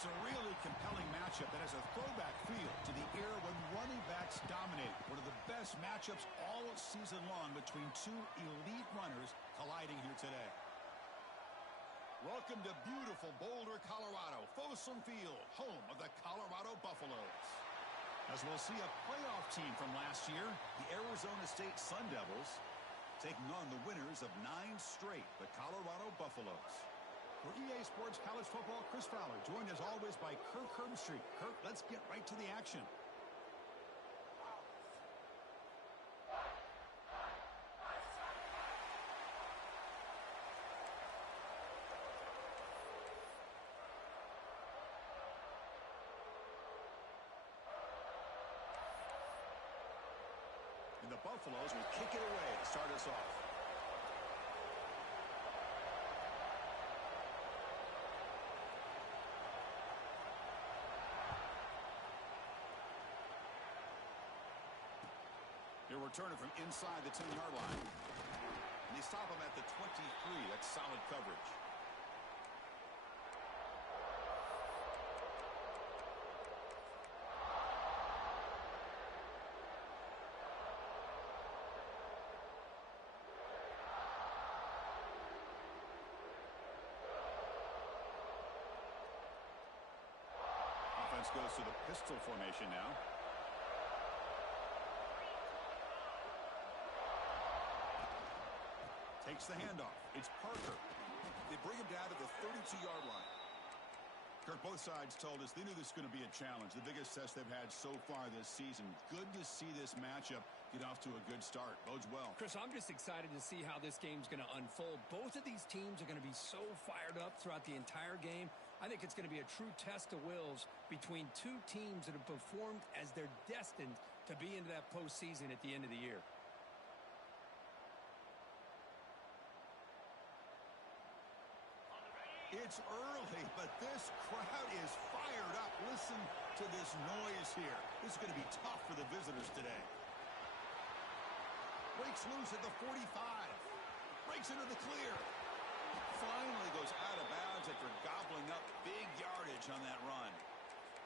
It's a really compelling matchup that has a throwback feel to the era when running backs dominated. One of the best matchups all season long between two elite runners colliding here today. Welcome to beautiful Boulder, Colorado, Folsom Field, home of the Colorado Buffaloes. As we'll see a playoff team from last year, the Arizona State Sun Devils, taking on the winners of 9 straight, the Colorado Buffaloes. For EA Sports College Football, Chris Fowler, joined as always by Kirk Herbstreit. Kirk, let's get right to the action. And the Buffaloes will kick it away to start us off. He'll return it from inside the 10-yard line. And they stop him at the 23. That's solid coverage. Offense goes to the pistol formation now. Takes the handoff. It's Parker. They bring him down to the 32-yard line. Kirk, both sides told us they knew this was going to be a challenge. The biggest test they've had so far this season. Good to see this matchup get off to a good start. Bodes well. Chris, I'm just excited to see how this game's going to unfold. Both of these teams are going to be so fired up throughout the entire game. I think it's going to be a true test of wills between two teams that have performed as they're destined to be into that postseason at the end of the year. It's early, but this crowd is fired up. Listen to this noise here. This is going to be tough for the visitors today. Breaks loose at the 45. Breaks into the clear. Finally goes out of bounds after gobbling up big yardage on that run.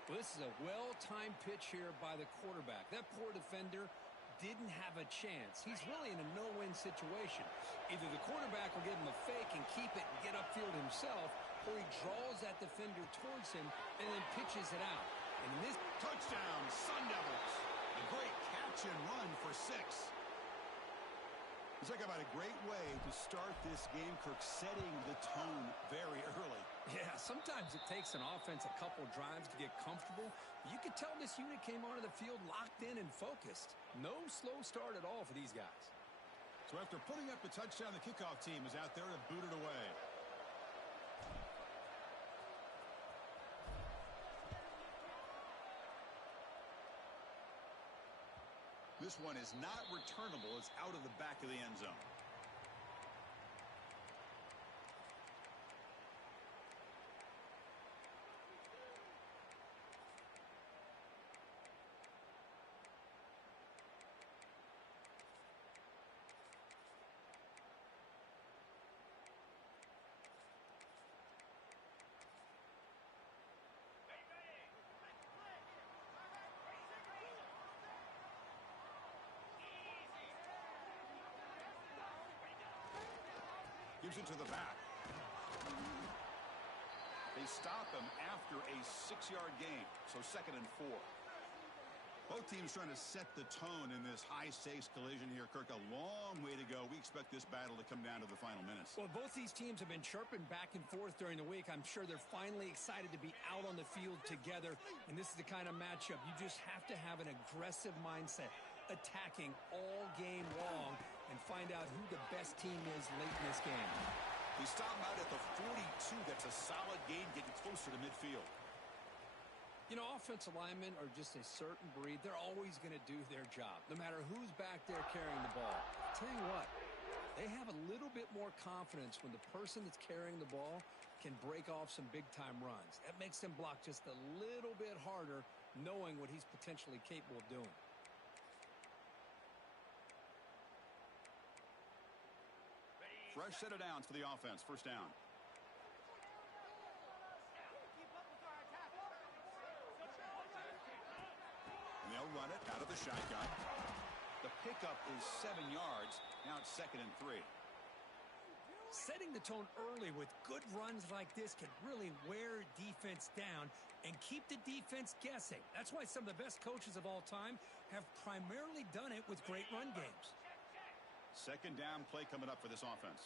Well, this is a well-timed pitch here by the quarterback. That poor defender didn't have a chance. He's really in a no-win situation. Either the quarterback will give him a fake and keep it and get upfield himself, or he draws that defender towards him and then pitches it out. And in this touchdown, Sun Devils. A great catch and run for 6. Let's talk about a great way to start this game, Kirk, setting the tone very early. Yeah, sometimes it takes an offense a couple drives to get comfortable. You could tell this unit came onto the field locked in and focused. No slow start at all for these guys. So after putting up the touchdown, the kickoff team is out there to boot it away. This one is not returnable. It's out of the back of the end zone. Gives it to the back. They stop him after a 6-yard gain, so 2nd and 4. Both teams trying to set the tone in this high-stakes collision here. Kirk, a long way to go. We expect this battle to come down to the final minutes. Well, both these teams have been chirping back and forth during the week. I'm sure they're finally excited to be out on the field together, and this is the kind of matchup you just have to have an aggressive mindset, attacking all game long, and find out who the best team is late in this game. He stopped out at the 42. That's a solid gain, getting closer to midfield. You know, offensive linemen are just a certain breed. They're always going to do their job, no matter who's back there carrying the ball. I'll tell you what, they have a little bit more confidence when the person that's carrying the ball can break off some big-time runs. That makes them block just a little bit harder, knowing what he's potentially capable of doing. Fresh set of downs for the offense. First down. Keep up with our attack. They'll run it out of the shotgun. The pickup is 7 yards. Now it's 2nd and 3. Setting the tone early with good runs like this can really wear defense down and keep the defense guessing. That's why some of the best coaches of all time have primarily done it with great run games. 2nd down play coming up for this offense.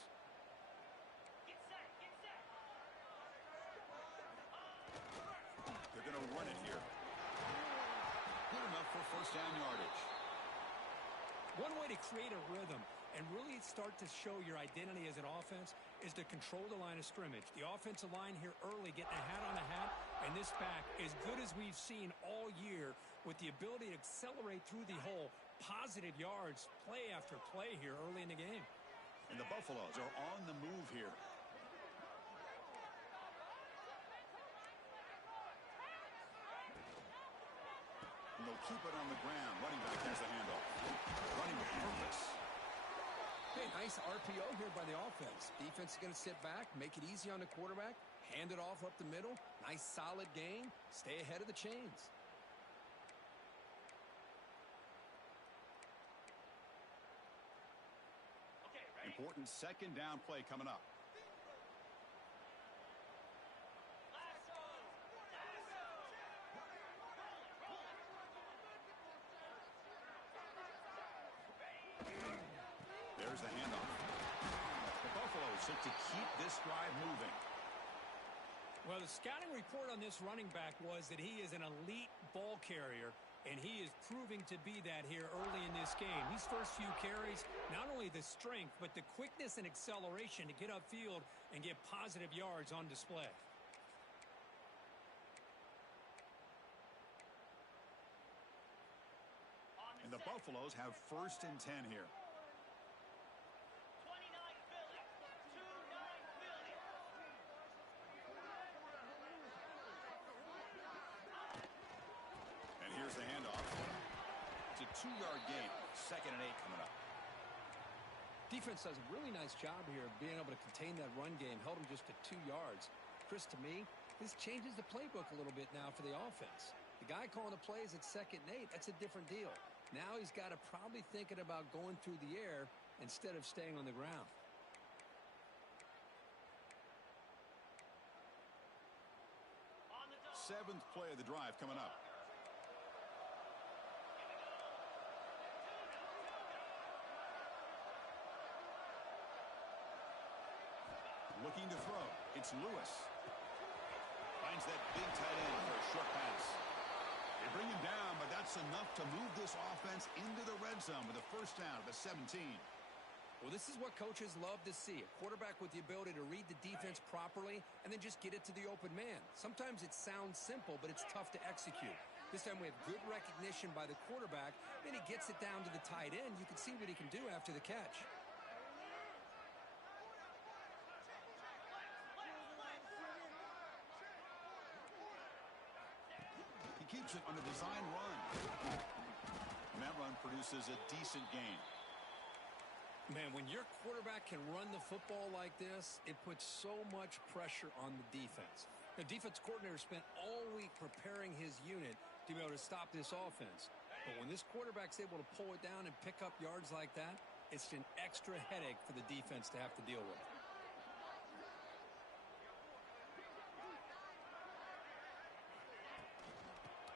They're going to run it here. Good enough for 1st down yardage. One way to create a rhythm and really start to show your identity as an offense is to control the line of scrimmage. The offensive line here early getting a hat on a hat, and this back as good as we've seen all year with the ability to accelerate through the hole. Positive yards, play after play here early in the game. And the Buffaloes are on the move here. And they'll keep it on the ground. Running back has the handoff. Running with purpose. Hey, nice RPO here by the offense. Defense is going to sit back, make it easy on the quarterback, hand it off up the middle. Nice solid gain. Stay ahead of the chains. Important 2nd down play coming up. There's the handoff. The Buffaloes look to keep this drive moving. Well, the scouting report on this running back was that he is an elite ball carrier, and he is proving to be that here early in this game. These first few carries, not only the strength, but the quickness and acceleration to get upfield and get positive yards on display. And the Buffaloes have 1st and 10 here. And here's the handoff. It's a 2-yard gain. 2nd and 8 coming up. Defense does a really nice job here of being able to contain that run game. Held them just to 2 yards. Chris, to me, this changes the playbook a little bit now for the offense. The guy calling the plays at 2nd and 8, that's a different deal. Now he's got to probably thinking about going through the air instead of staying on the ground. Seventh play of the drive coming up. Looking to throw. It's Lewis. Finds that big tight end for a short pass. They bring him down, but that's enough to move this offense into the red zone with a 1st down at the 17. Well, this is what coaches love to see. A quarterback with the ability to read the defense properly and then just get it to the open man. Sometimes it sounds simple, but it's tough to execute. This time we have good recognition by the quarterback. Then he gets it down to the tight end. You can see what he can do after the catch. Keeps it on a design run. And that run produces a decent gain. Man, when your quarterback can run the football like this, it puts so much pressure on the defense. The defense coordinator spent all week preparing his unit to be able to stop this offense. But when this quarterback's able to pull it down and pick up yards like that, it's an extra headache for the defense to have to deal with.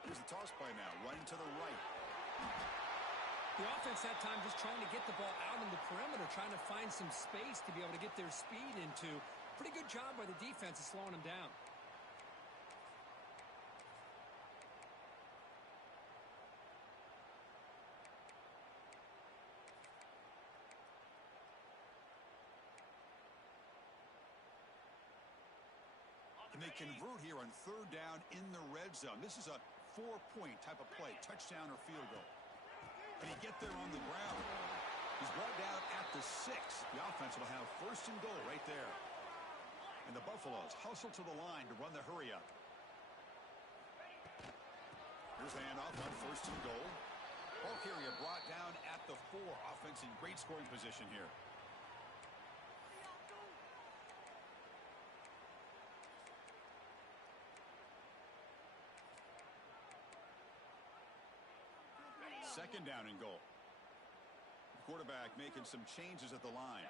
Here's the toss play now, running to the right. The offense that time just trying to get the ball out in the perimeter, trying to find some space to be able to get their speed into. Pretty good job by the defense of slowing them down. And they convert here on 3rd down in the red zone. This is a 4-point type of play, touchdown or field goal. Can he get there on the ground? He's brought down at the 6. The offense will have 1st and goal right there. And the Buffaloes hustle to the line to run the hurry up. Here's the handoff on 1st and goal. Ball carrier brought down at the 4. Offense in great scoring position here. second down and goal. The quarterback making some changes at the line.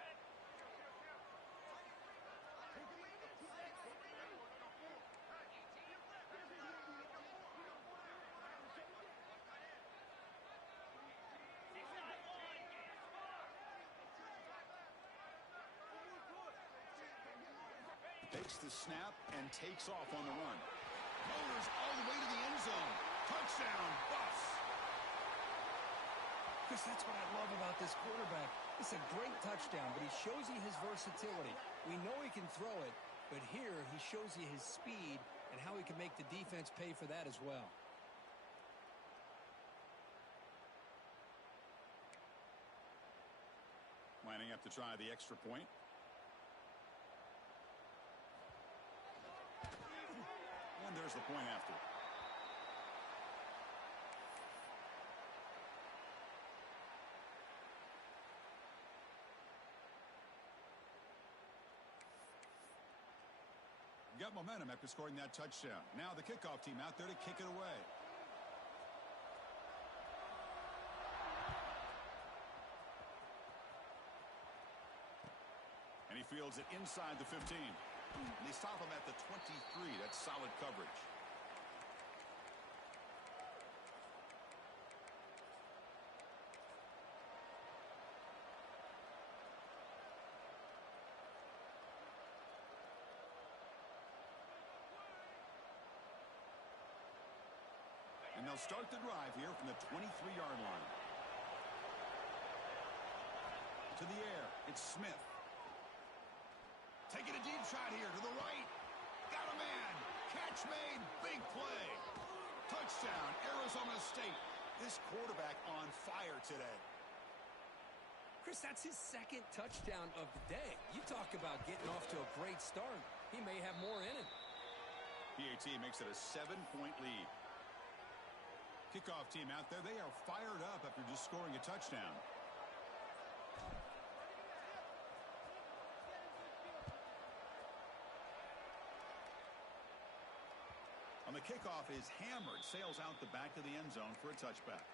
Takes the snap and takes off on the run. Motors all the way to the end zone. Touchdown, Buffs. Chris, that's what I love about this quarterback. It's a great touchdown, but he shows you his versatility. We know he can throw it, but here he shows you his speed and how he can make the defense pay for that as well. Lining up to try the extra point. And there's the point after. Got momentum after scoring that touchdown. Now the kickoff team out there to kick it away. And he fields it inside the 15. And they stop him at the 23. That's solid coverage. And they'll start the drive here from the 23-yard line. To the air, it's Smith. Taking a deep shot here to the right. Got a man. Catch made. Big play. Touchdown, Arizona State. This quarterback on fire today. Chris, that's his second touchdown of the day. You talk about getting off to a great start. He may have more in him. PAT makes it a 7-point lead. Kickoff team out there, they are fired up after just scoring a touchdown. On the kickoff is hammered, sails out the back of the end zone for a touchback.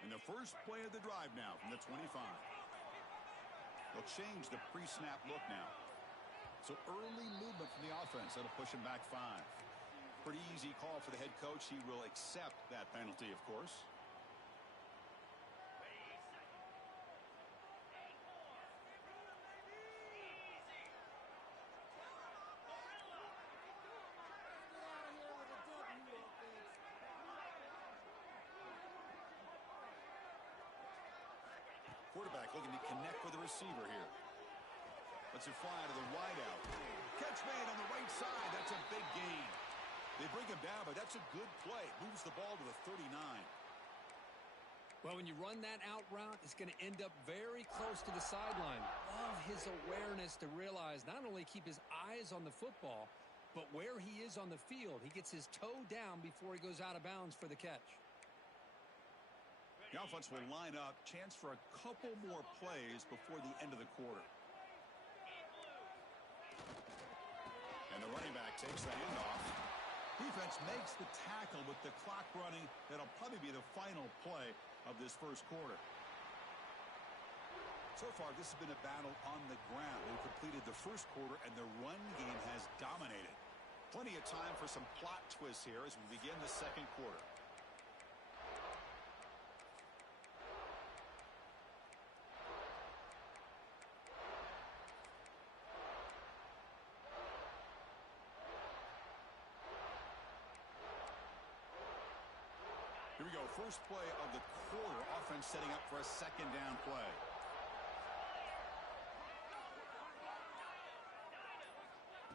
In the first play of the drive now from the 25. They'll change the pre-snap look now. So early movement from the offense. That'll push him back 5. Pretty easy call for the head coach. He will accept that penalty, of course. Quarterback looking to connect with the receiver here. Lets it fly to the wideout. Catch made on the right side. That's a big gain. They bring him down, but that's a good play. Moves the ball to the 39. Well, when you run that out route, it's going to end up very close to the sideline. Love his awareness to realize not only keep his eyes on the football, but where he is on the field. He gets his toe down before he goes out of bounds for the catch. The offense will line up. Chance for a couple more plays before the end of the quarter. And the running back takes the handoff. Defense makes the tackle with the clock running. That'll probably be the final play of this first quarter. So far, this has been a battle on the ground. We've completed the first quarter, and the run game has dominated. Plenty of time for some plot twists here as we begin the second quarter. Here we go, first play of the quarter. Offense setting up for a second down play.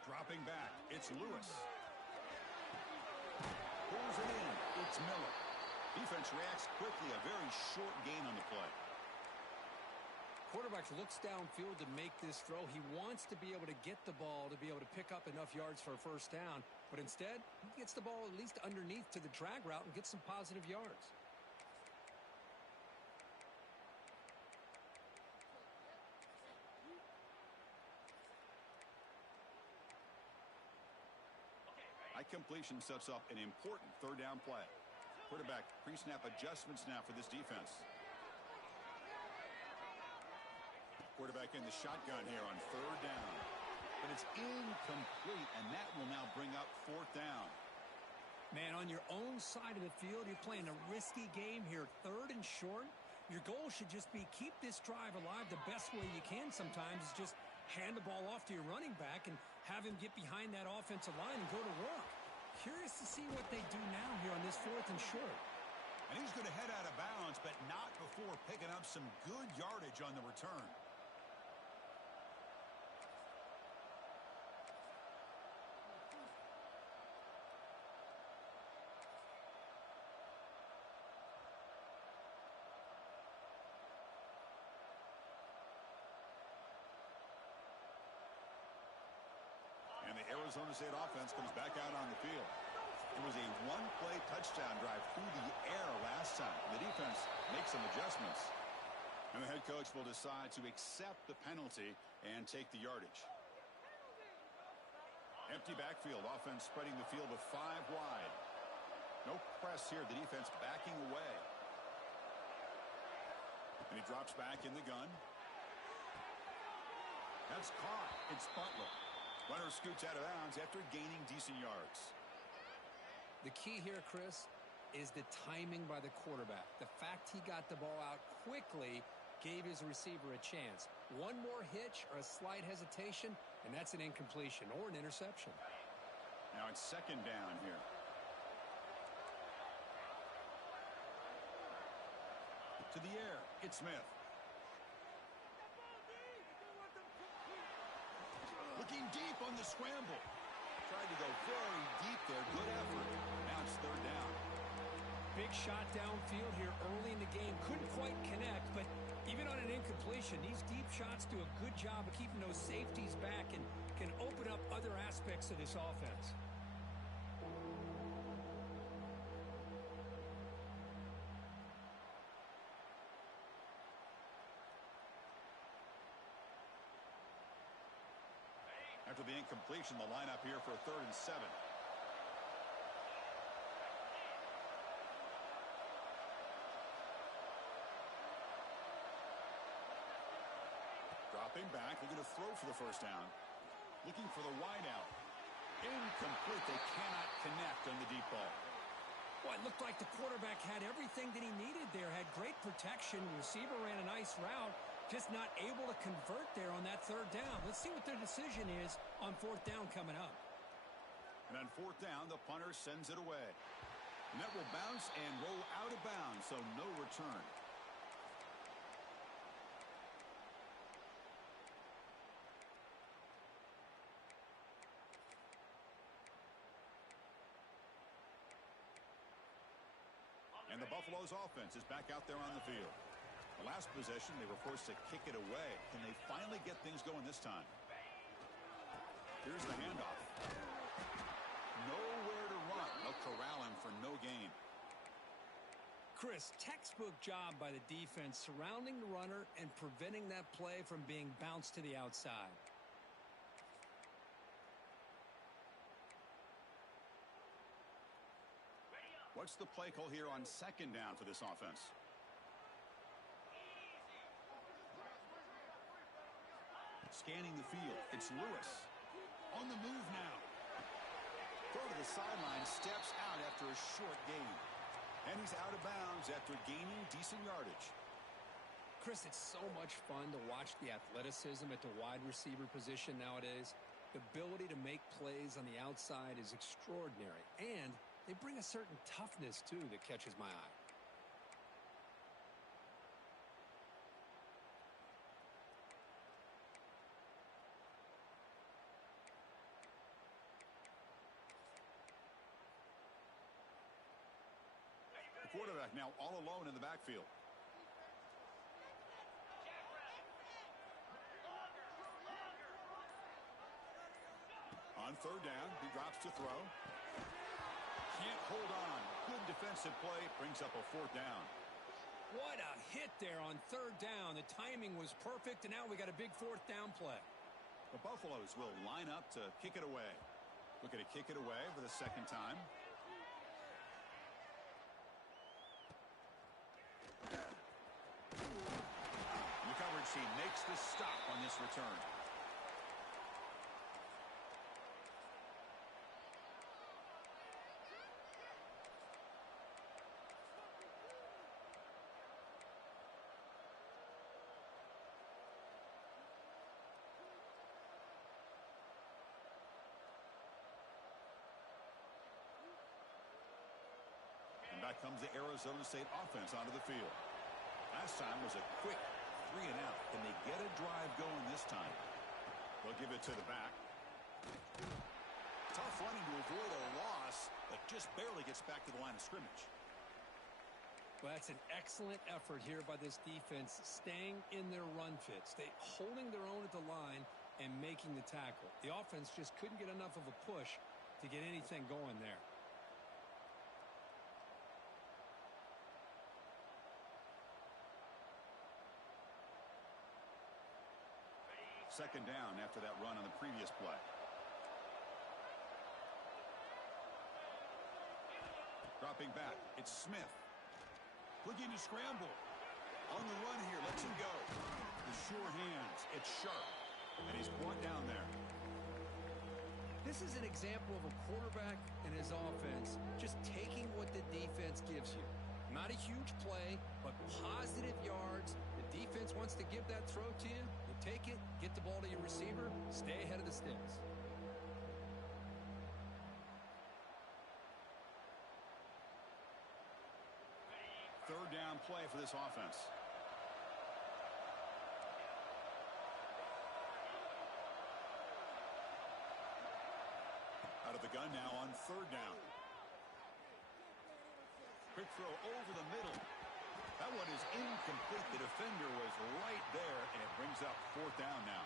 Dropping back, it's Lewis. Pulls it in, it's Miller. Defense reacts quickly, a very short gain on the play. Quarterback looks downfield to make this throw. He wants to be able to get the ball to be able to pick up enough yards for a first down. But instead, he gets the ball at least underneath to the drag route and gets some positive yards. High completion sets up an important third down play. Quarterback pre-snap adjustments now for this defense. Quarterback in the shotgun here on third down. But it's incomplete, and that will now bring up fourth down. Man, on your own side of the field, you're playing a risky game here. Third and short. Your goal should just be keep this drive alive the best way you can sometimes is just hand the ball off to your running back and have him get behind that offensive line and go to work. Curious to see what they do now here on this fourth and short. And he's going to head out of bounds, but not before picking up some good yardage on the return. And the Arizona State offense comes back out on the field. It was a one-play touchdown drive through the air last time. The defense makes some adjustments. And the head coach will decide to accept the penalty and take the yardage. Empty backfield. Offense spreading the field with 5 wide. No press here. The defense backing away. And he drops back in the gun. That's caught. It's Butler. Runner scoots out of bounds after gaining decent yards. The key here, Chris, is the timing by the quarterback. The fact he got the ball out quickly gave his receiver a chance. One more hitch or a slight hesitation, and that's an incompletion or an interception. Now it's second down here. To the air, it's Smith. Looking deep on the scramble. Tried to go very deep there. Good effort. Now it's third down. Big shot downfield here early in the game. Couldn't quite connect, but even on an incompletion, these deep shots do a good job of keeping those safeties back and can open up other aspects of this offense. After the incompletion, the lineup here for a 3rd and 7. Dropping back, looking to throw for the first down. Looking for the wide out. Incomplete. They cannot connect on the deep ball. Well, it looked like the quarterback had everything that he needed there. Had great protection. Receiver ran a nice route. Just not able to convert there on that 3rd down. Let's see what their decision is on 4th down coming up. And on 4th down, the punter sends it away. And that will bounce and roll out of bounds, so no return. And the Buffalo's offense is back out there on the field. The last possession, they were forced to kick it away. Can they finally get things going this time? Here's the handoff. Nowhere to run. They'll corral him for no gain. Chris, textbook job by the defense surrounding the runner and preventing that play from being bounced to the outside. What's the play call here on 2nd down for this offense? Scanning the field, it's Lewis. On the move now. Throw to the sideline, steps out after a short gain. And he's out of bounds after gaining decent yardage. Chris, it's so much fun to watch the athleticism at the wide receiver position nowadays. The ability to make plays on the outside is extraordinary. And they bring a certain toughness, too, that catches my eye. Quarterback now all alone in the backfield. third down. He drops to throw. Can't hold on. Good defensive play. Brings up a fourth down. What a hit there on third down. The timing was perfect, and now we got a big fourth down play. The Buffaloes will line up to kick it away. Looking to kick it away for the second time. The coverage team makes the stop on this return. Back comes the Arizona State offense onto the field. Last time was a quick 3-and-out. Can they get a drive going this time? They'll give it to the back. Tough running to avoid a loss, but just barely gets back to the line of scrimmage. Well, that's an excellent effort here by this defense, staying in their run fits. They holding their own at the line and making the tackle. The offense just couldn't get enough of a push to get anything going there. Second down after that run on the previous play. Dropping back, it's Smith. Looking to scramble. On the run here, lets him go. The sure hands, it's sharp. And he's brought down there. This is an example of a quarterback and his offense just taking what the defense gives you. Not a huge play, but positive yards. The defense wants to give that throw to you. You take it, get the ball to your receiver, stay ahead of the sticks. Third down play for this offense. Out of the gun now on third down. Quick throw over the middle. That one is incomplete. The defender was right there, and it brings up fourth down now.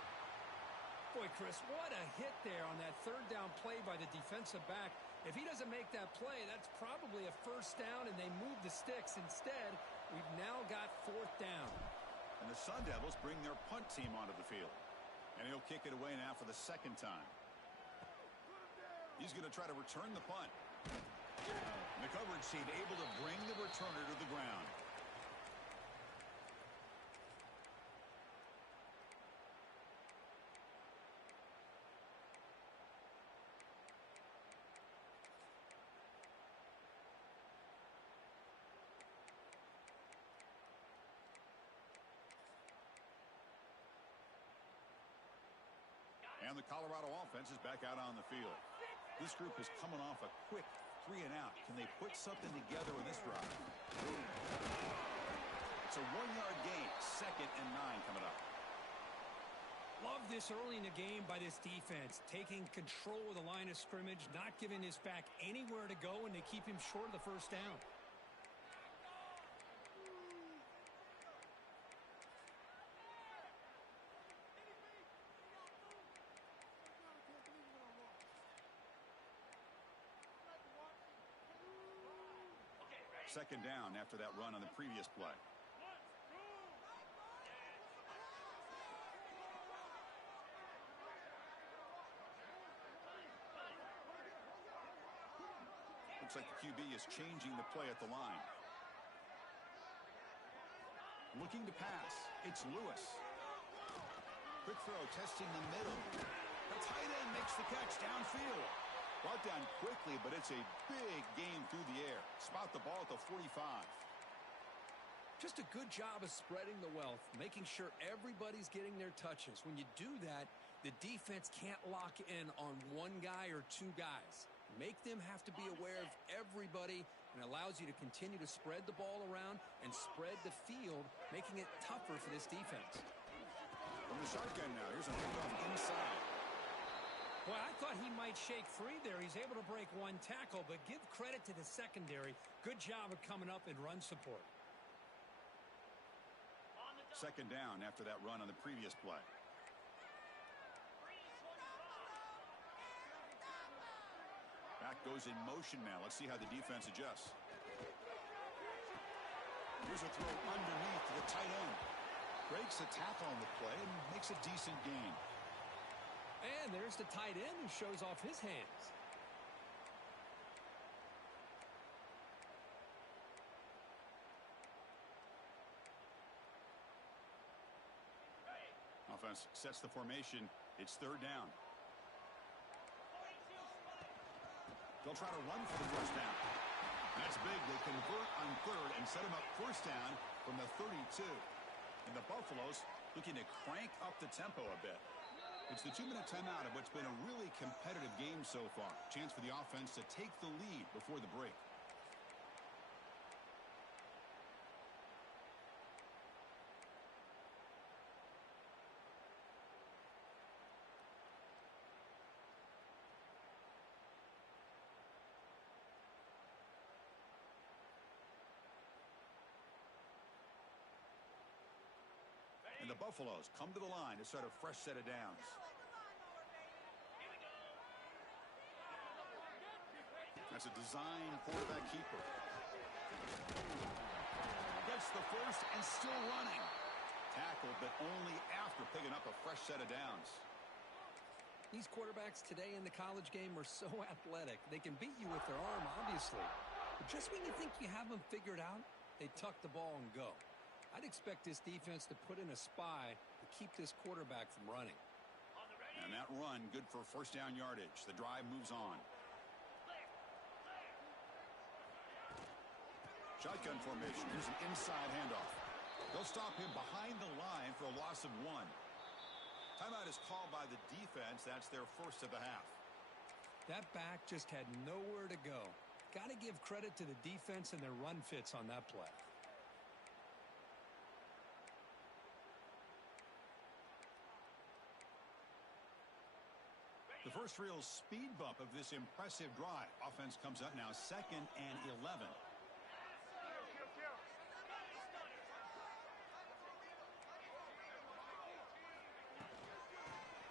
Boy, Chris, what a hit there on that third down play by the defensive back. If he doesn't make that play, that's probably a first down, and they move the sticks. Instead, we've now got fourth down. And the Sun Devils bring their punt team onto the field. And he'll kick it away now for the second time. He's going to try to return the punt. The coverage team able to bring the returner to the ground. And the Colorado offense is back out on the field. This group is coming off a quick 3-and-out. Can they put something together in this drive? It's a 1-yard gain. 2nd and 9 coming up. Love this early in the game by this defense. Taking control of the line of scrimmage, not giving his back anywhere to go, and they keep him short of the first down. Second down after that run on the previous play. Looks like the QB is changing the play at the line. Looking to pass. It's Lewis. Quick throw, testing the middle. The tight end makes the catch downfield. Brought down quickly, but it's a big game through the air. Spot the ball at the 45. Just a good job of spreading the wealth, making sure everybody's getting their touches. When you do that, the defense can't lock in on one guy or two guys. Make them have to be aware of everybody, and allows you to continue to spread the ball around and spread the field, making it tougher for this defense. From the shotgun now, here's a handoff inside. Well, I thought he might shake free there. He's able to break one tackle, but give credit to the secondary. Good job of coming up in run support. Second down after that run on the previous play. goes in motion now. Let's see how the defense adjusts. Here's a throw underneath to the tight end. Breaks a tackle on the play and makes a decent gain. And there's the tight end who shows off his hands. Offense sets the formation. It's third down. They'll try to run for the first down. That's big. They convert on third and set him up first down from the 32. And the Buffaloes looking to crank up the tempo a bit. It's the 2-minute timeout of what's been a really competitive game so far. Chance for the offense to take the lead before the break. And the Buffaloes come to the line to start a fresh set of downs. That's a design quarterback keeper. Gets the first and still running. Tackled, but only after picking up a fresh set of downs. These quarterbacks today in the college game are so athletic. They can beat you with their arm, obviously. But just when you think you have them figured out, they tuck the ball and go. I'd expect this defense to put in a spy to keep this quarterback from running. And that run, good for first down yardage. The drive moves on. Shotgun formation. Here's an inside handoff. They'll stop him behind the line for a loss of 1. Timeout is called by the defense. That's their first of the half. That back just had nowhere to go. Got to give credit to the defense and their run fits on that play. The first real speed bump of this impressive drive. Offense comes up now 2nd and 11.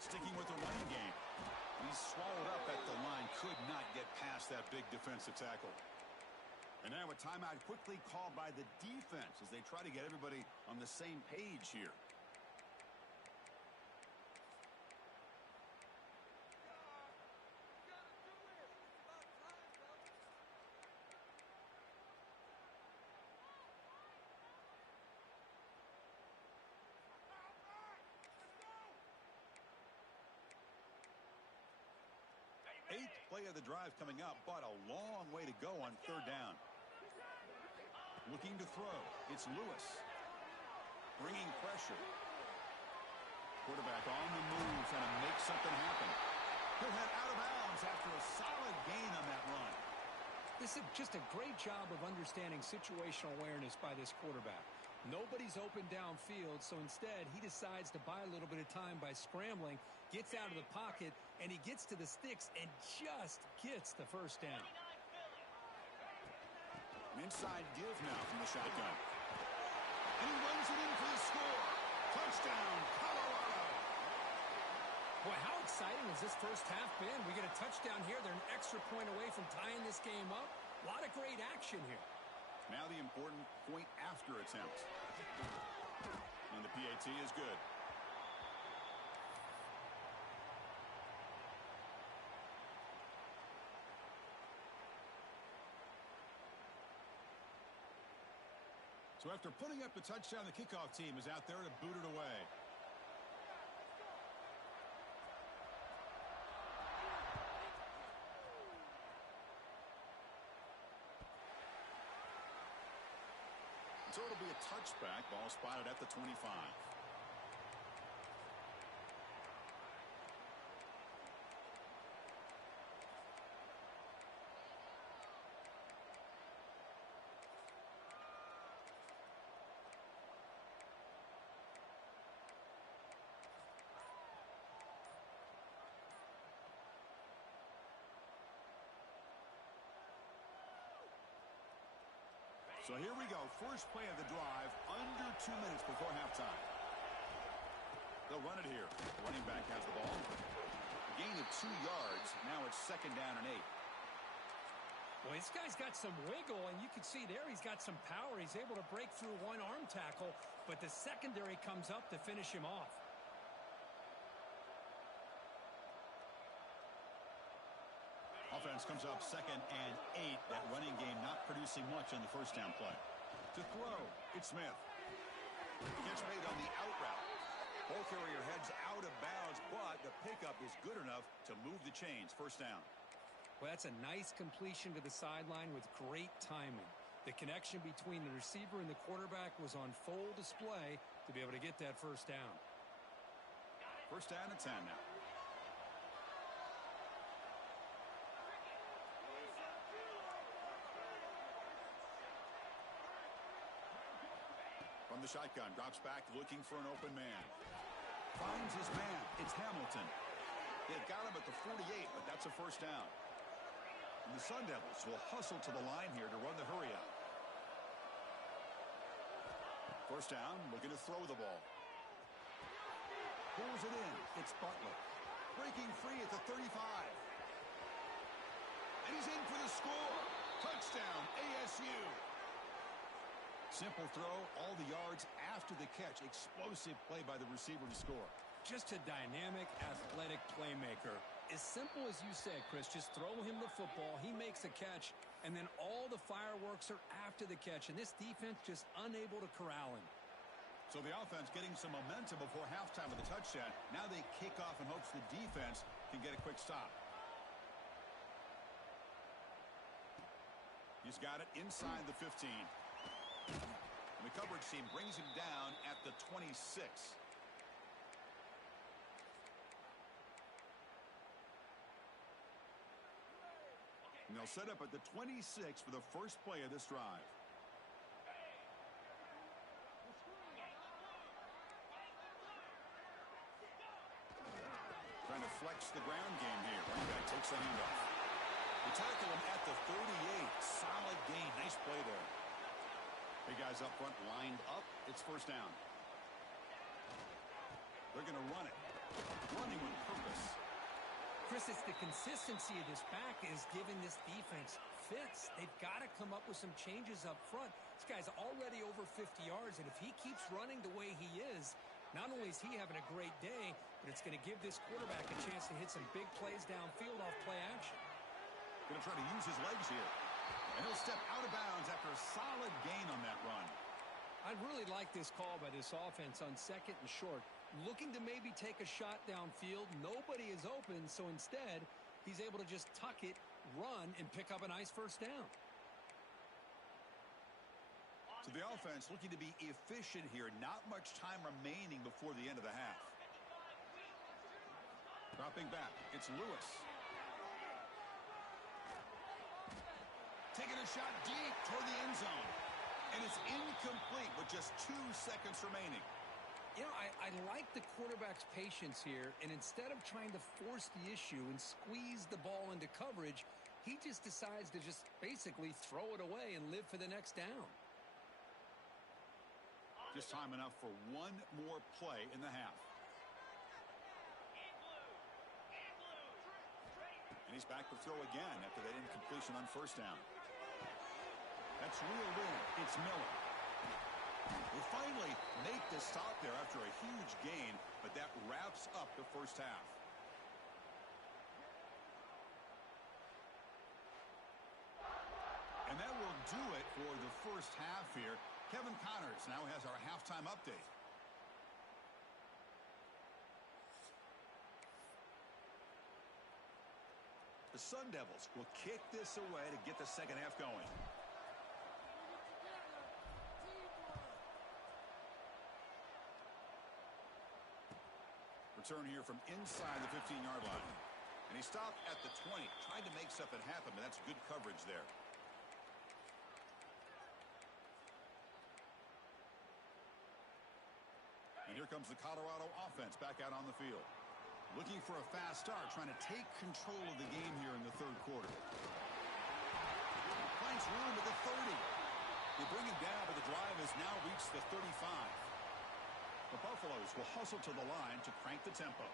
Sticking with the running game. He's swallowed up at the line. Could not get past that big defensive tackle. And now a timeout quickly called by the defense as they try to get everybody on the same page here. Eighth play of the drive coming up, but a long way to go on third down. Looking to throw. It's Lewis. Bringing pressure. Quarterback on the move, trying to make something happen. He'll head out of bounds after a solid gain on that run. This is just a great job of understanding situational awareness by this quarterback. Nobody's open downfield, so instead he decides to buy a little bit of time by scrambling, gets out of the pocket, and he gets to the sticks and just gets the first down. An inside give now from the shotgun. And he runs it in for the score. Touchdown, Colorado. Boy, how exciting has this first half been? We get a touchdown here. They're an extra point away from tying this game up. A lot of great action here. Now the important point after attempt. And the PAT is good. So after putting up a touchdown, the kickoff team is out there to boot it away. So it'll be a touchback. Ball spotted at the 25. So here we go. First play of the drive, under 2 minutes before halftime. They'll run it here. The running back has the ball. A gain of 2 yards. Now it's 2nd down and 8. Well, this guy's got some wiggle, and you can see there he's got some power. He's able to break through one arm tackle, but the secondary comes up to finish him off. Offense comes up 2nd and 8. That running game not producing much on the first down play. To throw, it's Smith. Catch made on the out route. Ball carrier heads out of bounds, but the pickup is good enough to move the chains. First down. Well, that's a nice completion to the sideline with great timing. The connection between the receiver and the quarterback was on full display to be able to get that first down. First down and 10 now. From the shotgun, drops back, looking for an open man. Finds his man. It's Hamilton. They've got him at the 48, but that's a first down. And the Sun Devils will hustle to the line here to run the hurry up. First down, looking to throw the ball. Pulls it in. It's Butler. Breaking free at the 35. And he's in for the score. Touchdown, ASU. Simple throw, all the yards after the catch. Explosive play by the receiver to score. Just a dynamic, athletic playmaker. As simple as you said, Chris, just throw him the football, he makes a catch, and then all the fireworks are after the catch, and this defense just unable to corral him. So the offense getting some momentum before halftime with the touchdown. Now they kick off in hopes the defense can get a quick stop. He's got it inside the 15. And the coverage team brings him down at the 26. And they'll set up at the 26 for the first play of this drive. Trying to flex the ground game here. Running back takes the handoff. They tackle him at the 38. Solid gain. Nice play there. Big guys up front lined up. It's first down. They're going to run it. Running with purpose. Chris, it's the consistency of this back is giving this defense fits. They've got to come up with some changes up front. This guy's already over 50 yards, and if he keeps running the way he is, not only is he having a great day, but it's going to give this quarterback a chance to hit some big plays downfield off play action. Going to try to use his legs here. And he'll step out of bounds after a solid gain on that run. I really like this call by this offense on 2nd and short. Looking to maybe take a shot downfield. Nobody is open, so instead, he's able to just tuck it, run, and pick up a nice first down. So the offense looking to be efficient here. Not much time remaining before the end of the half. Dropping back, it's Lewis. Taking a shot deep toward the end zone. And it's incomplete with just 2 seconds remaining. You know, I like the quarterback's patience here, and instead of trying to force the issue and squeeze the ball into coverage, he just decides to just basically throw it away and live for the next down. Just time enough for one more play in the half. And he's back to throw again after that incompletion on first down. That's reeled in. It's Miller. They finally make the stop there after a huge gain, but that wraps up the first half. And that will do it for the first half here. Kevin Connors now has our halftime update. The Sun Devils will kick this away to get the second half going. Return here from inside the 15-yard line. And he stopped at the 20, trying to make something happen, but that's good coverage there. And here comes the Colorado offense back out on the field. Looking for a fast start, trying to take control of the game here in the third quarter. Finds room at the 30. They bring him down, but the drive has now reached the 35. The Buffaloes will hustle to the line to crank the tempo.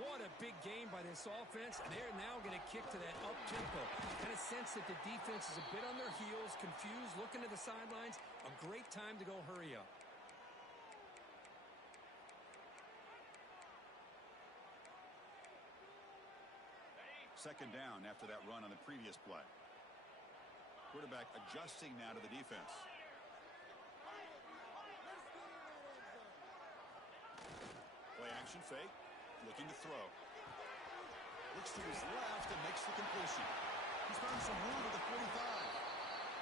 What a big game by this offense. They're now going to kick to that up-tempo. Kind of sense that the defense is a bit on their heels, confused, looking to the sidelines. A great time to go hurry up. Second down after that run on the previous play. Quarterback adjusting now to the defense. Play action fake. Looking to throw. Looks to his left and makes the completion. He's found some room at the 45.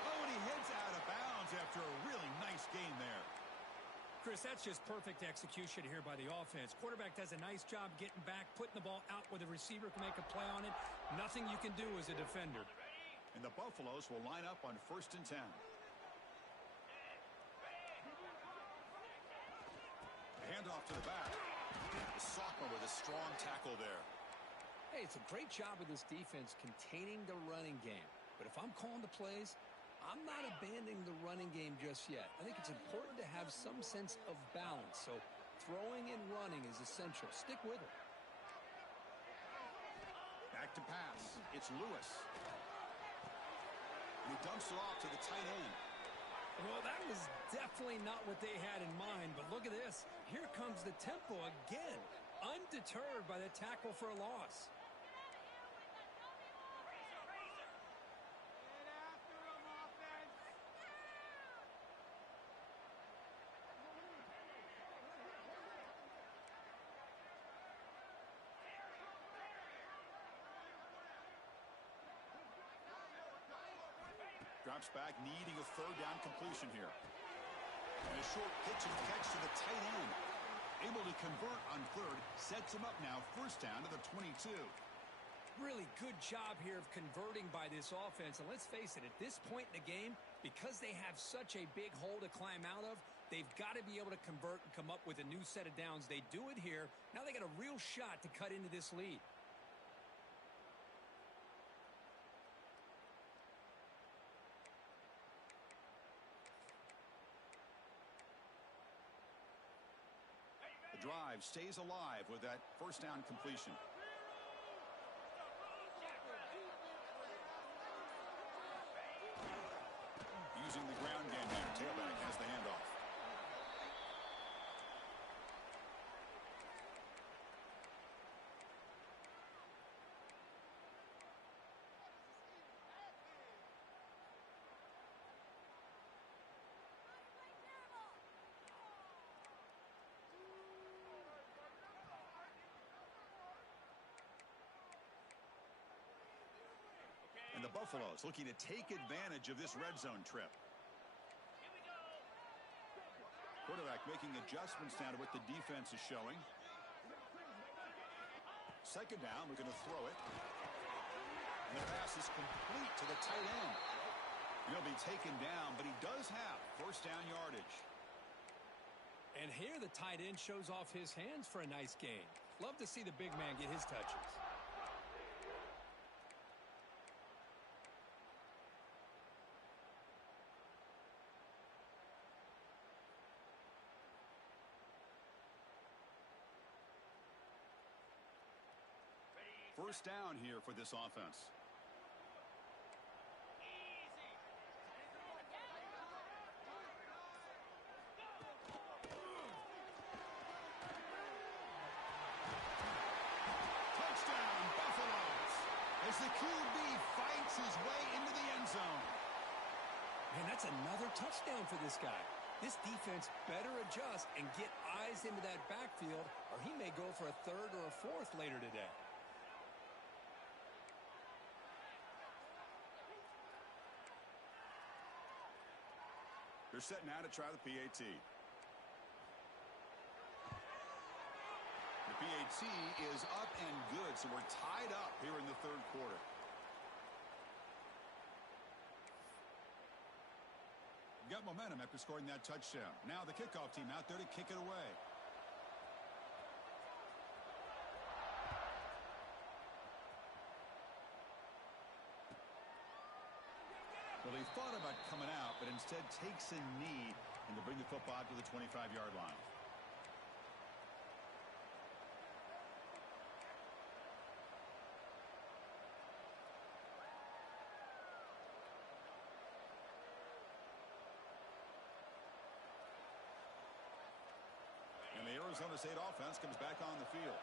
Oh, and he heads out of bounds after a really nice gain there. Chris, that's just perfect execution here by the offense. Quarterback does a nice job getting back, putting the ball out where the receiver can make a play on it. Nothing you can do as a defender. And the Buffaloes will line up on 1st and 10. Handoff to the back. The sophomore with a strong tackle there. Hey, it's a great job of this defense containing the running game. But if I'm calling the plays, I'm not abandoning the running game just yet. I think it's important to have some sense of balance. So throwing and running is essential. Stick with it. Back to pass. It's Lewis. And he dumps it off to the tight end. Well, that was definitely not what they had in mind, but look at this. Here comes the tempo again, undeterred by the tackle for a loss. Drops back, needing a 3rd down completion here. And a short pitch and catch to the tight end. Able to convert on 3rd. Sets him up now, 1st down to the 22. Really good job here of converting by this offense. And let's face it, at this point in the game, because they have such a big hole to climb out of, they've got to be able to convert and come up with a new set of downs. They do it here. Now they got a real shot to cut into this lead. Drive stays alive with that 1st down completion. Using the ground game there. Tailback has the handoff. And the Buffaloes looking to take advantage of this red zone trip. Quarterback making adjustments now to what the defense is showing. Second down, we're going to throw it. And the pass is complete to the tight end. He'll be taken down, but he does have 1st down yardage. And here the tight end shows off his hands for a nice gain. Love to see the big man get his touches. First down here for this offense. Touchdown, Buffaloes, as the QB fights his way into the end zone. Man, that's another touchdown for this guy. This defense better adjust and get eyes into that backfield, or he may go for a 3rd or a 4th later today. They're set now to try the PAT. The PAT is up and good, so we're tied up here in the 3rd quarter. Got momentum after scoring that touchdown. Now the kickoff team out there to kick it away. Well, he thought about coming out, but instead takes a knee and to bring the football out to the 25-yard line. Arizona State offense comes back on the field.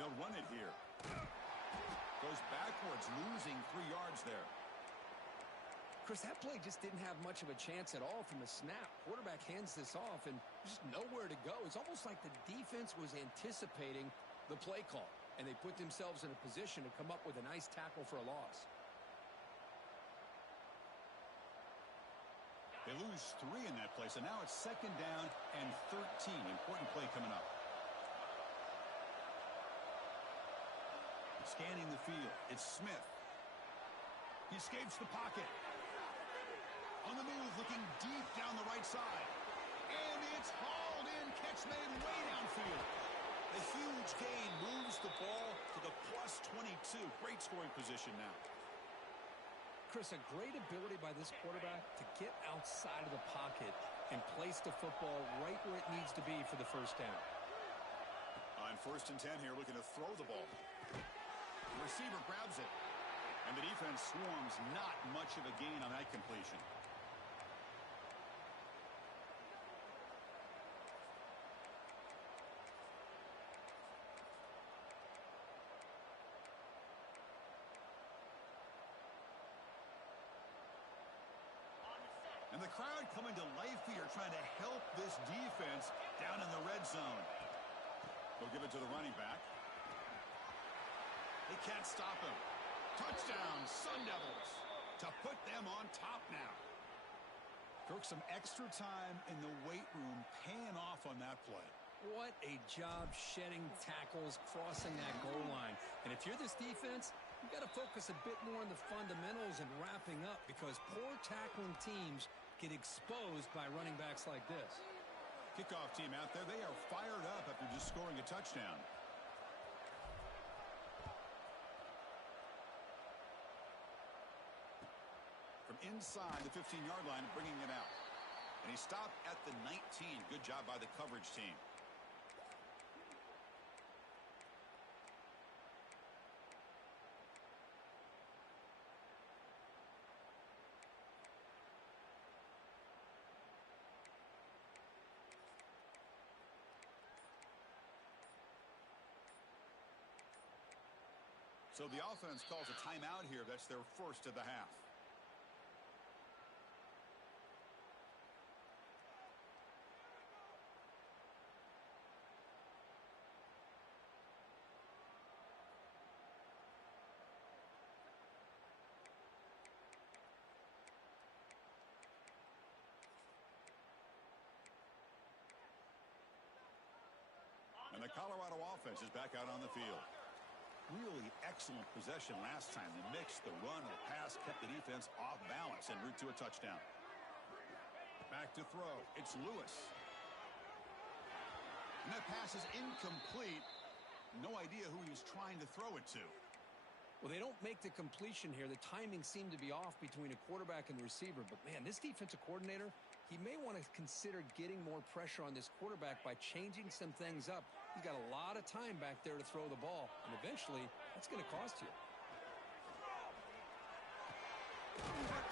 They'll run it here. Goes backwards, losing 3 yards there. Chris, that play just didn't have much of a chance at all from the snap. Quarterback hands this off and just nowhere to go. It's almost like the defense was anticipating the play call, and they put themselves in a position to come up with a nice tackle for a loss. They lose 3 in that play, so now it's 2nd down and 13. Important play coming up. Scanning the field, it's Smith. He escapes the pocket. On the move, looking deep down the right side. And it's hauled in. Catch made way downfield. A huge gain moves the ball to the plus 22. Great scoring position now. Chris, a great ability by this quarterback to get outside of the pocket and place the football right where it needs to be for the first down. On 1st and 10 here, looking to throw the ball. The receiver grabs it. And the defense swarms. Not much of a gain on that completion. And the crowd coming to life here, trying to help this defense down in the red zone. They'll give it to the running back. They can't stop him. Touchdown, Sun Devils, to put them on top now. Kirk, some extra time in the weight room paying off on that play. What a job shedding tackles, crossing that goal line. And if you're this defense, you've got to focus a bit more on the fundamentals and wrapping up, because poor tackling teams get exposed by running backs like this. Kickoff team out there, they are fired up after just scoring a touchdown. From inside the 15-yard line, bringing it out. And he stopped at the 19. Good job by the coverage team. So the offense calls a timeout here. That's their first of the half. And the Colorado offense is back out on the field. Really excellent possession last time. The mix, the run, the pass kept the defense off balance en route to a touchdown. Back to throw. It's Lewis. And that pass is incomplete. No idea who he was trying to throw it to. Well, they don't make the completion here. The timing seemed to be off between a quarterback and the receiver. But, man, this defensive coordinator, he may want to consider getting more pressure on this quarterback by changing some things up. He's got a lot of time back there to throw the ball, and eventually that's going to cost you.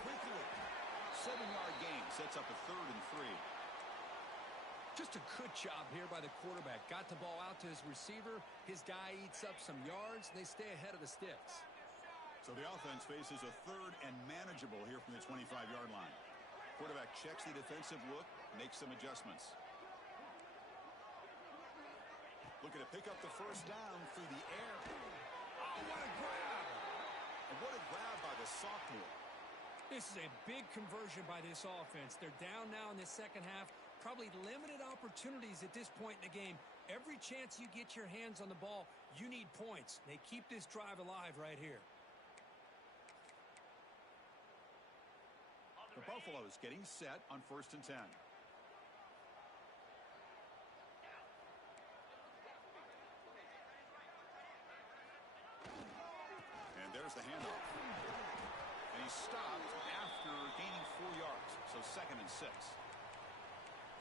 Quickly. 7-yard gain sets up a 3rd and 3. Just a good job here by the quarterback. Got the ball out to his receiver. His guy eats up some yards, and they stay ahead of the sticks. So the offense faces a 3rd and manageable here from the 25-yard line. Quarterback checks the defensive look, makes some adjustments. Looking to pick up the first down through the air. Oh, what a grab! And what a grab by the sophomore. This is a big conversion by this offense. They're down now in the second half. Probably limited opportunities at this point in the game. Every chance you get your hands on the ball, you need points. They keep this drive alive right here. The Buffaloes getting set on 1st and 10. And there's the handoff. And he stopped after gaining 4 yards. So 2nd and 6.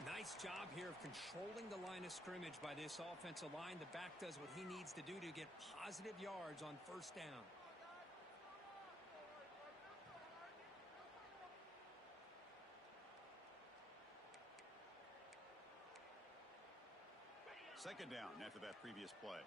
Nice job here of controlling the line of scrimmage by this offensive line. The back does what he needs to do to get positive yards on first down. Second down after that previous play.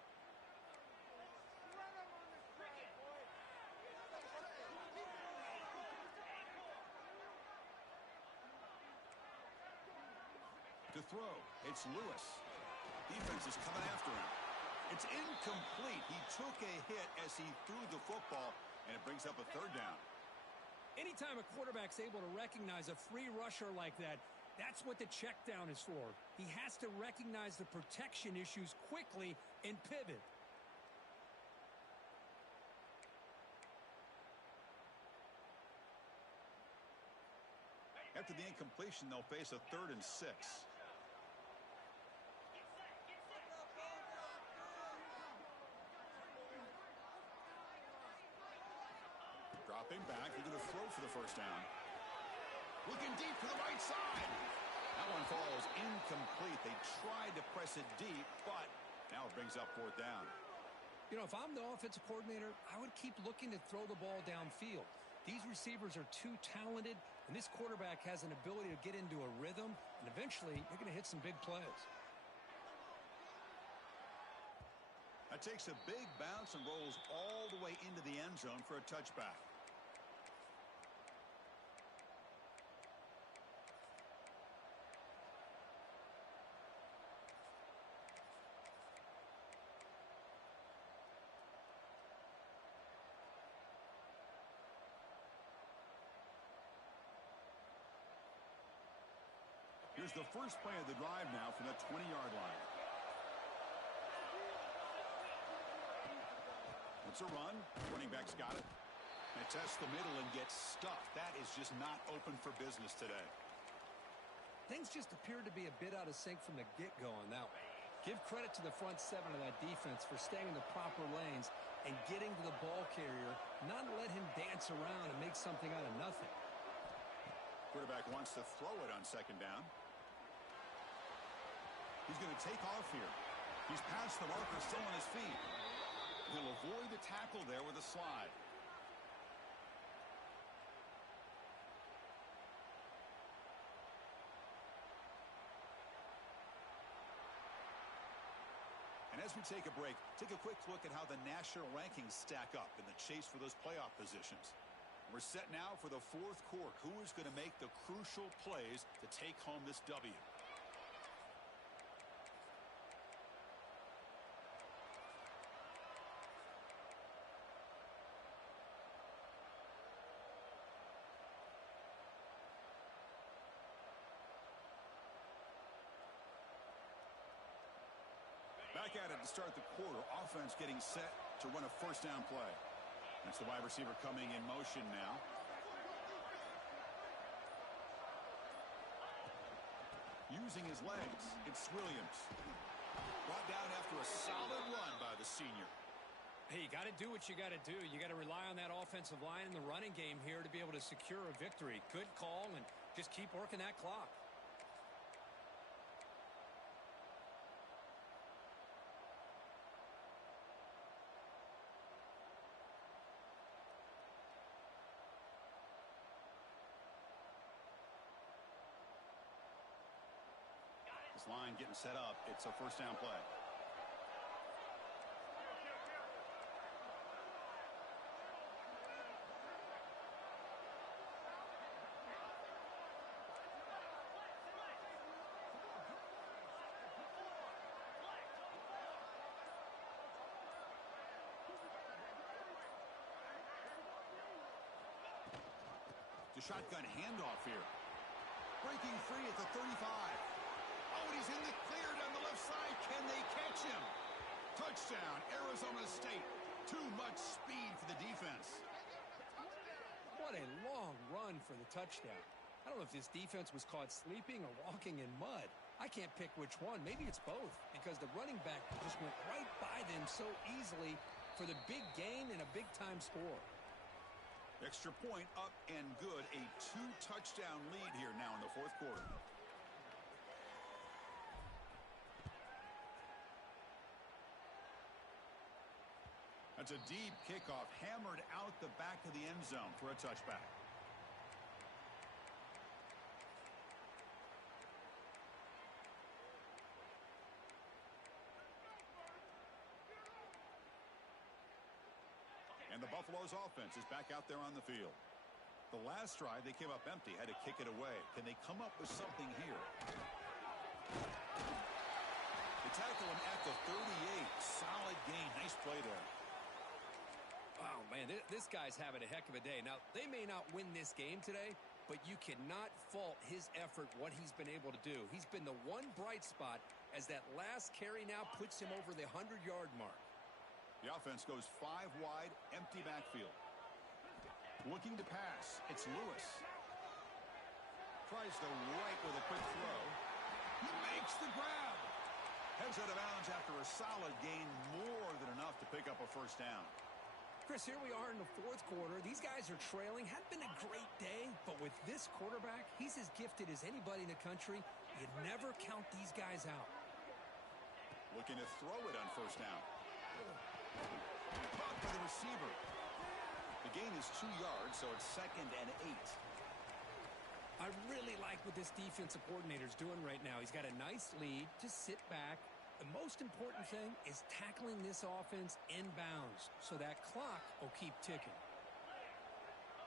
To throw, it's Lewis. Defense is coming after him. It's incomplete. He took a hit as he threw the football, and it brings up a third down. Anytime a quarterback's able to recognize a free rusher like that, that's what the check down is for. He has to recognize the protection issues quickly and pivot. After the incompletion, they'll face a 3rd and 6. Dropping back, they're going to throw for the first down. Looking deep to the right side. That one falls incomplete. They tried to press it deep, but now it brings up 4th down. You know, if I'm the offensive coordinator, I would keep looking to throw the ball downfield. These receivers are too talented, and this quarterback has an ability to get into a rhythm, and eventually you're going to hit some big plays. That takes a big bounce and rolls all the way into the end zone for a touchback. Here's the first play of the drive now from the 20-yard line. It's a run. Running back's got it. And tests the middle and gets stuffed. That is just not open for business today. Things just appeared to be a bit out of sync from the get-go on that one. Give credit to the front 7 of that defense for staying in the proper lanes and getting to the ball carrier, not let him dance around and make something out of nothing. Quarterback wants to throw it on 2nd down. He's going to take off here. He's past the marker, still on his feet. He'll avoid the tackle there with a slide. And as we take a break, take a quick look at how the national rankings stack up in the chase for those playoff positions. We're set now for the 4th quarter. Who is going to make the crucial plays to take home this W? Back at it to start the quarter. Offense getting set to run a first down play. That's the wide receiver coming in motion now. Using his legs, it's Williams. Brought down after a solid run by the senior. Hey, you got to do what you got to do. You got to rely on that offensive line in the running game here to be able to secure a victory. Good call, and just keep working that clock. This line getting set up. It's a first down play. The shotgun handoff here. Breaking free at the 35. Oh, and he's in the clear down the left side. Can they catch him? Touchdown, Arizona State. Too much speed for the defense. What a long run for the touchdown. I don't know if this defense was caught sleeping or walking in mud. I can't pick which one. Maybe it's both, because the running back just went right by them so easily for the big gain and a big-time score. Extra point up and good. A 2-touchdown lead here now in the 4th quarter. That's a deep kickoff, hammered out the back of the end zone for a touchback. And the Buffalo's offense is back out there on the field. The last drive, they came up empty, had to kick it away. Can they come up with something here? They tackle him at the 38. Solid gain. Nice play there. Wow, man, this guy's having a heck of a day. Now, they may not win this game today, but you cannot fault his effort, what he's been able to do. He's been the one bright spot as that last carry now puts him over the 100-yard mark. The offense goes 5 wide, empty backfield. Looking to pass. It's Lewis. Tries the right with a quick throw. He makes the grab. Heads out of bounds after a solid gain, more than enough to pick up a first down. Chris, here we are in the fourth quarter. These guys are trailing. Had been a great day, but with this quarterback, he's as gifted as anybody in the country. You never count these guys out. Looking to throw it on first down. Caught by the receiver. The gain is 2 yards, so it's 2nd and 8. I really like what this defensive coordinator is doing right now. He's got a nice lead. Just sit back. The most important thing is tackling this offense inbounds so that clock will keep ticking.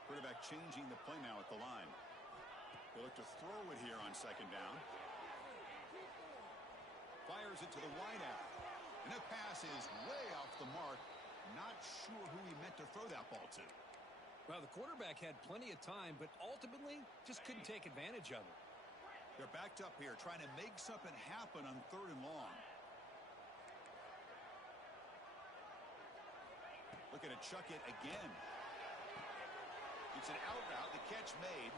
Quarterback changing the play now at the line. They look to throw it here on 2nd down. Fires it to the wideout. And the pass is way off the mark. Not sure who he meant to throw that ball to. Well, the quarterback had plenty of time, but ultimately just couldn't take advantage of it. They're backed up here trying to make something happen on 3rd and long. Looking to chuck it again. It's an out route. The catch made.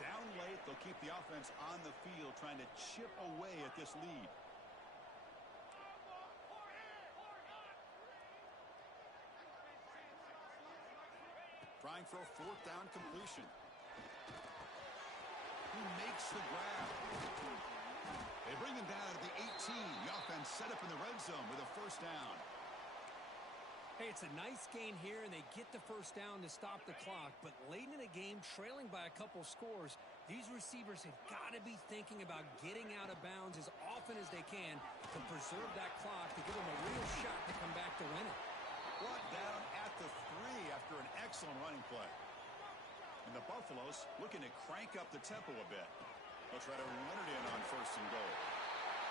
Down late, they'll keep the offense on the field trying to chip away at this lead. Trying for a 4th down completion. He makes the grab. They bring him down at the 18. The offense set up in the red zone with a first down. Hey, it's a nice gain here, and they get the first down to stop the clock. But late in the game, trailing by a couple scores, these receivers have got to be thinking about getting out of bounds as often as they can to preserve that clock to give them a real shot to come back to win it. Brought down at the 3 after an excellent running play. And the Buffaloes looking to crank up the tempo a bit. They'll try to run it in on 1st and goal.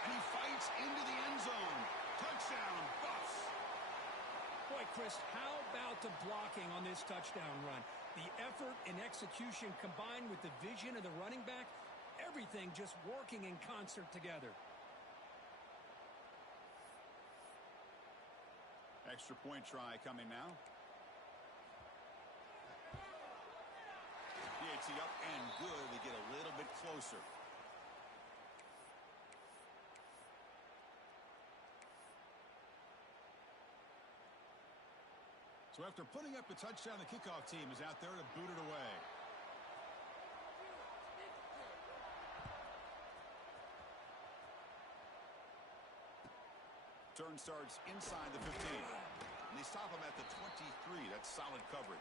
And he fights into the end zone. Touchdown, Buffs. Boy, Chris, how about the blocking on this touchdown run? The effort and execution combined with the vision of the running back, everything just working in concert together. Extra point try coming now. PAT up and good. They get a little bit closer. So after putting up the touchdown, the kickoff team is out there to boot it away. Turn starts inside the 15. And they stop him at the 23. That's solid coverage.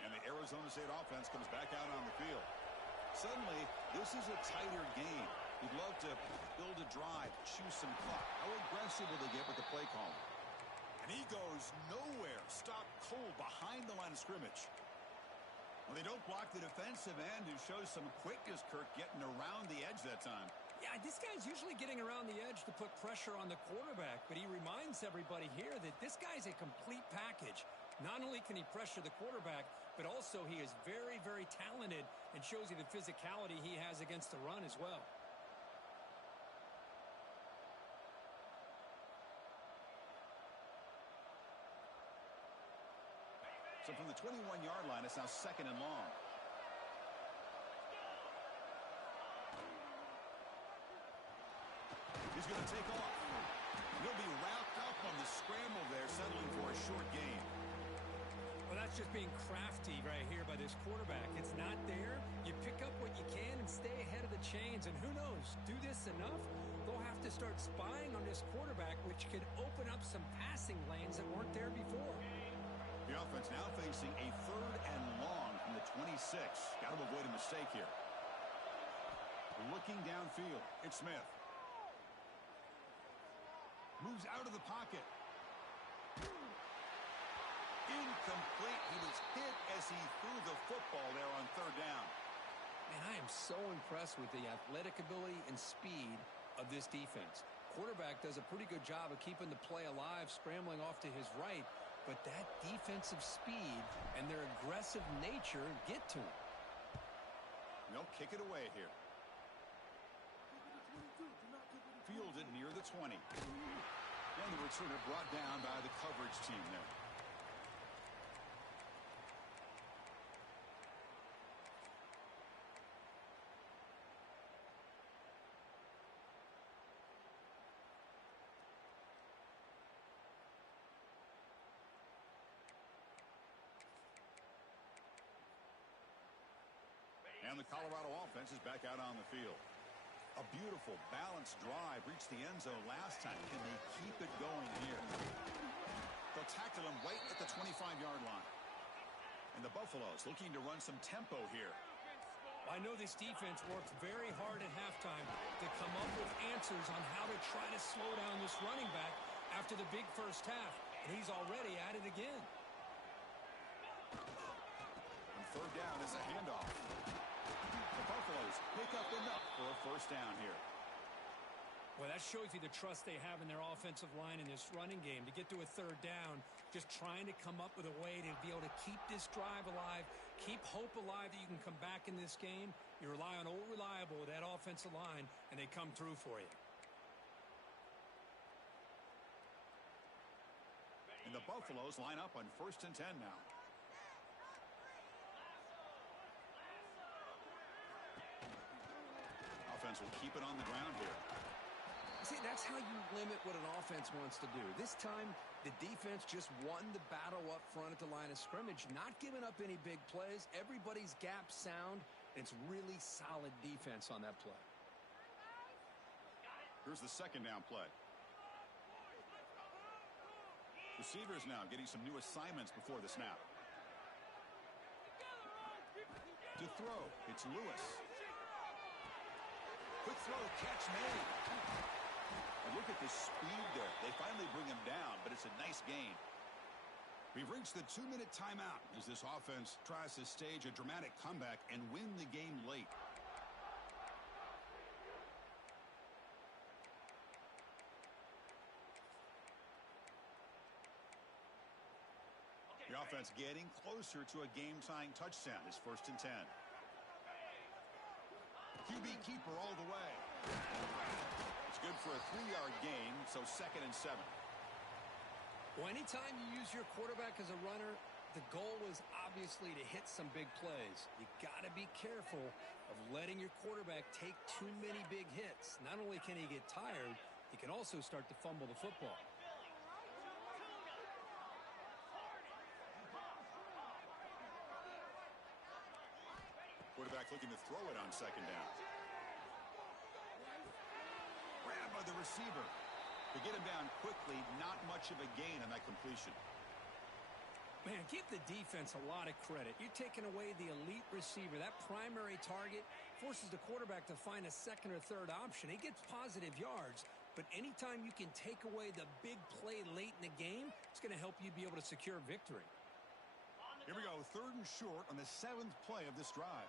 And the Arizona State offense comes back out on the field. Suddenly, this is a tighter game. You'd love to build a drive, choose some clock. How aggressive will they get with the play call? And he goes nowhere. Stopped cold behind the line of scrimmage. Well, they don't block the defensive end, who shows some quickness, Kirk, getting around the edge that time. Yeah, this guy's usually getting around the edge to put pressure on the quarterback, but he reminds everybody here that this guy's a complete package. Not only can he pressure the quarterback, but also he is very, very talented and shows you the physicality he has against the run as well. So from the 21-yard line, it's now 2nd and long. He's going to take off. He'll be wrapped up on the scramble there, settling for a short gain. Well, that's just being crafty right here by this quarterback. It's not there. You pick up what you can and stay ahead of the chains. And who knows, do this enough, they'll have have to start spying on this quarterback, which could open up some passing lanes that weren't there before. The offense now facing a 3rd and long from the 26. Got to avoid a mistake here. Looking downfield, it's Smith. Moves out of the pocket. Incomplete. He was hit as he threw the football there on 3rd down. Man, I am so impressed with the athletic ability and speed of this defense. Quarterback does a pretty good job of keeping the play alive, scrambling off to his right, but that defensive speed and their aggressive nature get to him. They'll kick it away here. Fielded near the 20. And the returner brought down by the coverage team there. And the Colorado offense is back out on the field. A beautiful, balanced drive reached the end zone last time. Can they keep it going here? They'll tackle him right at the 25-yard line. And the Buffaloes looking to run some tempo here. I know this defense worked very hard at halftime to come up with answers on how to try to slow down this running back after the big first half. And he's already at it again. On 3rd down is a handoff. The Buffaloes pick up enough for a 1st down here. Well, that shows you the trust they have in their offensive line in this running game. To get to a 3rd down, just trying to come up with a way to be able to keep this drive alive, keep hope alive that you can come back in this game. You rely on old reliable with that offensive line, and they come through for you. And the Buffaloes line up on 1st and 10 now. Offense will keep it on the ground here. See, that's how you limit what an offense wants to do. This time, the defense just won the battle up front at the line of scrimmage, not giving up any big plays. Everybody's gap sound. It's really solid defense on that play. Here's the 2nd down play. Receivers now getting some new assignments before the snap. To throw, it's Lewis. Quick throw, catch made. And look at the speed there. They finally bring him down, but it's a nice gain. We've reached the 2-minute timeout as this offense tries to stage a dramatic comeback and win the game late. The offense getting closer to a game-tying touchdown. It's 1st and 10. QB keeper all the way. It's good for a 3-yard gain, so 2nd and 7. Well, anytime you use your quarterback as a runner, the goal is obviously to hit some big plays. You got to be careful of letting your quarterback take too many big hits. Not only can he get tired, he can also start to fumble the football. Quarterback looking to throw it on 2nd down. Grabbed by the receiver. To get him down quickly, not much of a gain on that completion. Man, give the defense a lot of credit. You're taking away the elite receiver. That primary target forces the quarterback to find a 2nd or 3rd option. He gets positive yards, but anytime you can take away the big play late in the game, it's going to help you be able to secure victory. Here we go, 3rd and short on the 7th play of this drive.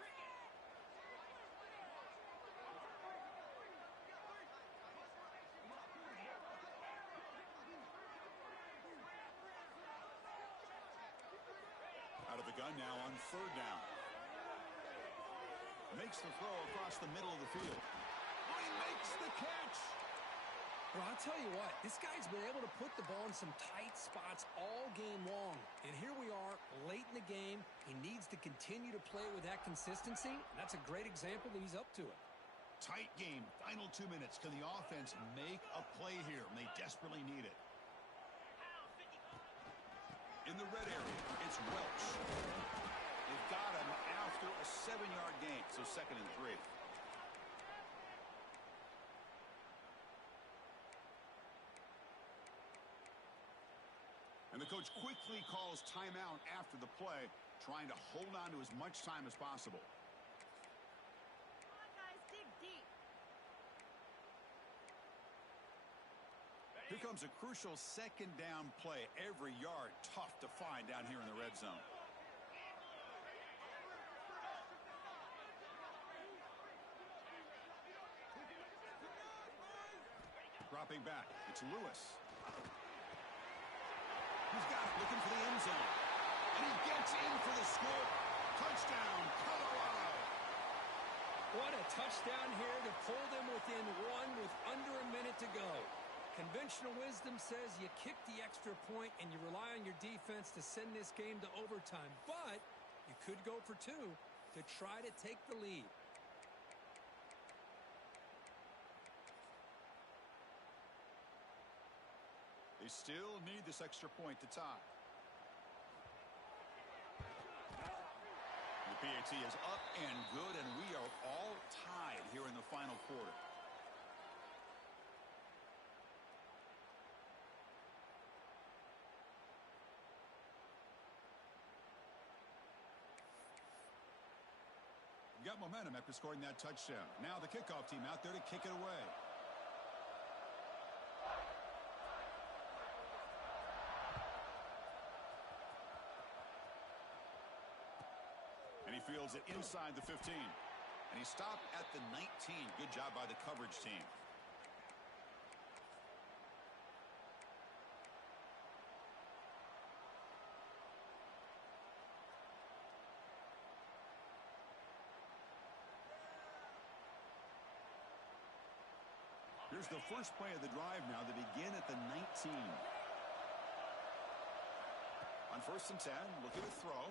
Out of the gun now on 3rd down. Makes the throw across the middle of the field. He makes the catch. Well, I'll tell you what, this guy's been able to put the ball in some tight spots all game long. And here we are, late in the game. He needs to continue to play with that consistency. That's a great example that he's up to it. Tight game, final 2 minutes. Can the offense make a play here? And they desperately need it. In the red area, it's Welch. They've got him after a 7-yard gain, so 2nd and 3. And the coach quickly calls timeout after the play, trying to hold on to as much time as possible. Come on, guys, dig deep. Here comes a crucial second down play. Every yard tough to find down here in the red zone. Dropping back, it's Lewis. He's got it, looking for the end zone. And he gets in for the score. Touchdown, Colorado. What a touchdown here to pull them within one with under a minute to go. Conventional wisdom says you kick the extra point and you rely on your defense to send this game to overtime. But you could go for two to try to take the lead. They still need this extra point to tie. The PAT is up and good, and we are all tied here in the final quarter. Got momentum after scoring that touchdown. Now the kickoff team out there to kick it away. And he fields it inside the 15. And he stopped at the 19. Good job by the coverage team. Here's the first play of the drive now. They begin at the 19. On 1st and 10, look at the throw.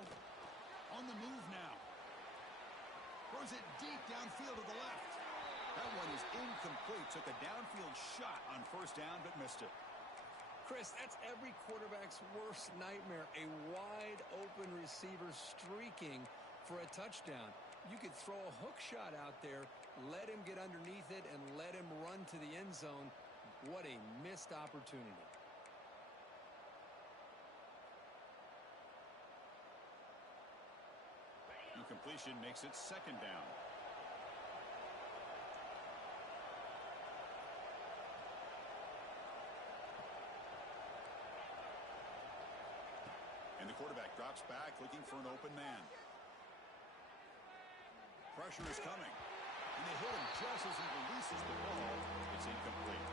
On the move now. Throws it deep downfield to the left. That one is incomplete. Took a downfield shot on 1st down, but missed it. Chris, that's every quarterback's worst nightmare. A wide open receiver streaking for a touchdown. You could throw a hook shot out there, let him get underneath it, and let him run to the end zone. What a missed opportunity. Incompletion makes it 2nd down. And the quarterback drops back looking for an open man. Pressure is coming. And they hit him just as he releases the ball. It's incomplete.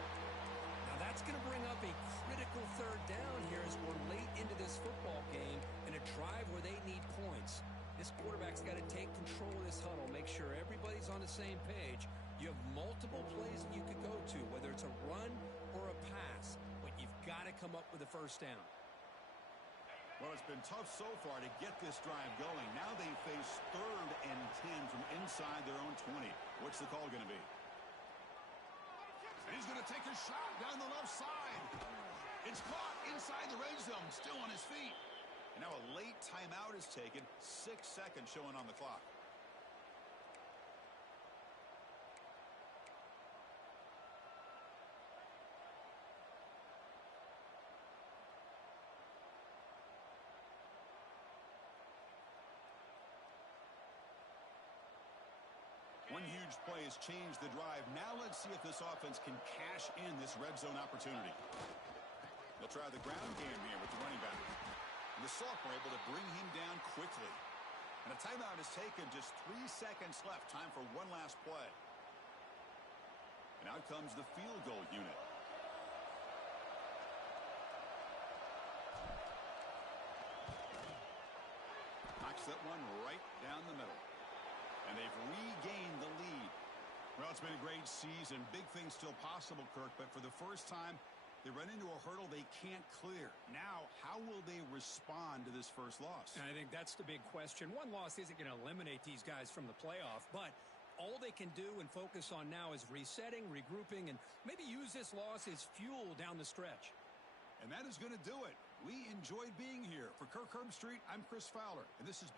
Now that's going to bring up a critical 3rd down here as we're late into this football game in a drive where they need points. This quarterback's got to take control of this huddle, make sure everybody's on the same page. You have multiple plays that you could go to, whether it's a run or a pass, but you've got to come up with a 1st down. Well, it's been tough so far to get this drive going. Now they face 3rd and 10 from inside their own 20. What's the call going to be? And he's going to take a shot down the left side. It's caught inside the red zone, still on his feet. And now a late timeout is taken. 6 seconds showing on the clock. One huge play has changed the drive. Now let's see if this offense can cash in this red zone opportunity. They'll try the ground game here with the running back. And the sophomore able to bring him down quickly. And a timeout is taken. Just 3 seconds left. Time for one last play. And out comes the field goal unit. Knocks that one right down the middle. And they've regained the lead. Well, it's been a great season. Big things still possible, Kirk, but for the first time, they run into a hurdle they can't clear. Now, how will they respond to this first loss? And I think that's the big question. One loss isn't going to eliminate these guys from the playoff, but all they can do and focus on now is resetting, regrouping, and maybe use this loss as fuel down the stretch. And that is going to do it. We enjoyed being here. For Kirk Herbstreit, I'm Chris Fowler, and this has been